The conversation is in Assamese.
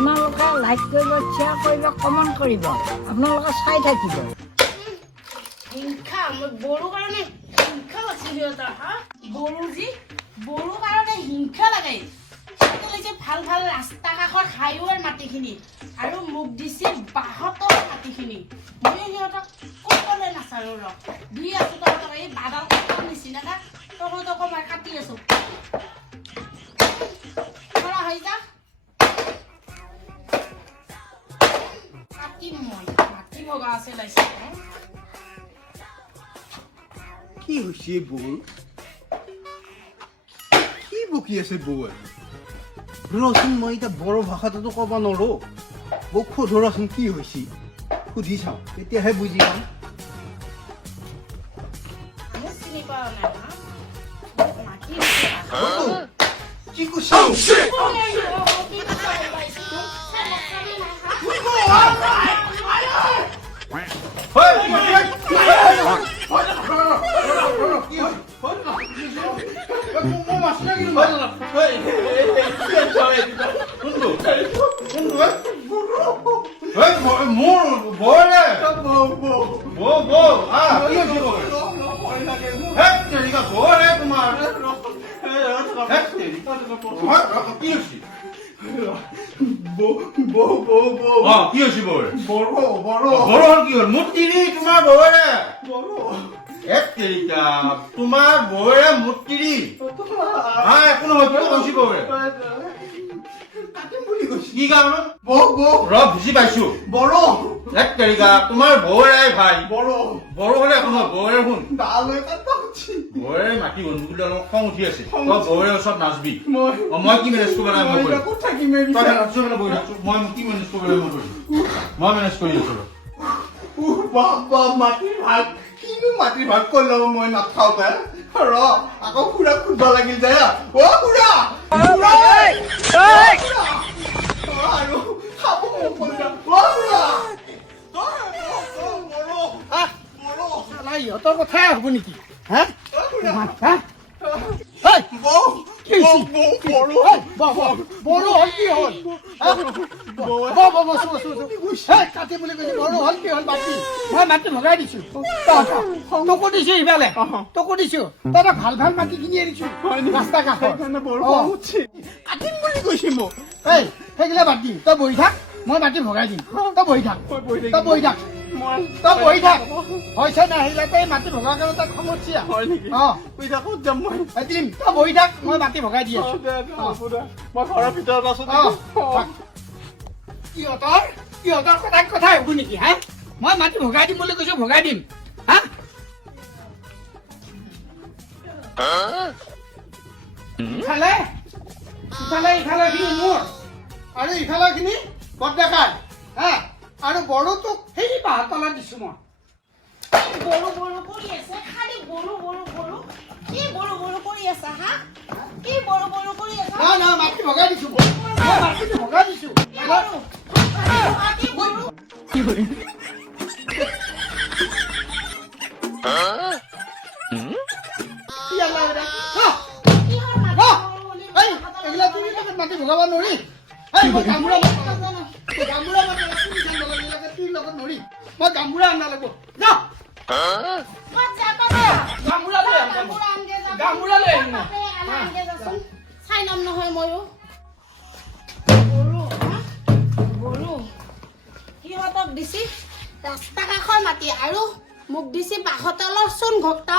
আপোনালোকে লাইক কৰিব, শ্বেয়াৰ কৰিব, কমেণ্ট কৰিব, আপোনালোকে চাই থাকিব। হিংসা মই বড়ো কাৰণে হিংসা আছে সিহঁতৰ হা বড়ো যি বড়ো কাৰণে হিংসা লাগে লাগিছে ভাল ভাল ৰাস্তা কাষৰ হাইৱেৰ মাটিখিনি আৰু মোক দিছে বাহঁতৰ মাটিখিনি মই সিহঁতক ক'বলৈ নাচাৰোঁ ৰ দি আছোঁ তহঁতক এই বাদাল কাটাৰ নিচিনাকৈ তহঁতক মই কাটি আছোঁ পৰা হৈ যা কাটিম মই মাটি ভগা আছে লাগিছে কি হৈছে বৌৰ কি বকি আছে বৌ ৰচোন মই এতিয়া বড়ো ভাষাটোতো ক'ব নোৱাৰো বৌক সোধো ৰচোন কি হৈছে সুধি চাওঁ তেতিয়াহে বুজি পাম আমি চিনি পাওঁ নাই মাটি কি কৈছে মোৰ বৌৰে বৌৰে তোমাৰ কি হৈছে কি হৈছে বৌৰে বড়ো হ'ল কি হ'ল মূৰ্তি তোমাৰ বৌৰে তোমাৰ বৌৰে মূৰ্তি একো নহয় কিয় কৈছি বৌৰে কি কাৰণত বুজি পাইছো বড়ো তোমাৰ বৌৰে ভাই বড়ো বড়ো হলে একো নহয় বৌৰে শুন দালৈ কাটা উঠি বৌৰে মাটি বন্ধু বুলি অলপ খং উঠি আছে তই বৌৰে ওচৰত নাচবি মই মই কি মেনেজ কৰিব লাগে মই কৰিম ক'ত থাকিম এই তই বহি থাক মই কি মেনেজ কৰিব লাগে মই কৰিম মই মেনেজ কৰি আছো বাবা মাটিৰ ভাগ কিনো মাটিৰ ভাগ কৰি ল'ব মই নাখাওঁ তাই ৰ আকৌ খুৰা খুজিব লাগিল যায় অ খুৰা আৰু খাব ইহঁতৰ কথাই হ'ব নেকি হা বড়ো হ'ল কি হ'ল কাটি বুলি কৈছে বড়ো হ'ল কি হ'ল মাটি মই মাটি ভগাই দিছো তোকো দিছো ইফালে তোকো দিছো তই ভাল ভাল মাটি কিনি আনিছো ৰাস্তা কাষত কাটিম বুলি কৈছে মোক এই সেইগিলা বাদ দি তই বহি থাক মই মাটি ভগাই দিম তই বহি থাক তই বহি থাক তই বহি থাক হৈছে নাই সেইগিলাতে মাটি ভগা কাৰণে তই সমস্যা ক'ত যাম মই দিম তই বহি থাক মই মাটি ভগাই দি আছো মই ঘৰৰ ভিতৰত আছো সিহঁতৰ কথাই হ'ব নেকি হা মই মাটি ভগাই দিম বুলি কৈছো ভগাই দিম হা ইফালে খিনি মোৰ আৰু ইফালৰ খিনি বৰডেকাৰ হা আৰু বড়োটোক সেই বাঁহৰ তলত দিছো মই বড়ো বড়ো কৰি আছে খালি বড়ো বড়ো বড়ো কি বড়ো বড়ো কৰি আছা হা কি বড়ো বড়ো কৰি আছা না মাটি ভগাই দিছো মই মাটিটো ভগাই দিছো কি বড়ো মাটি ভগাব নোৱাৰি মই গামবুঢ়া আনা লাগব চাই নাম নহয় ময়ো সিহঁতক দিছি ৰাস্তা কাষৰ মাটি আৰু মোক দিছি বাঁহতলৰ চোন ঘক্তা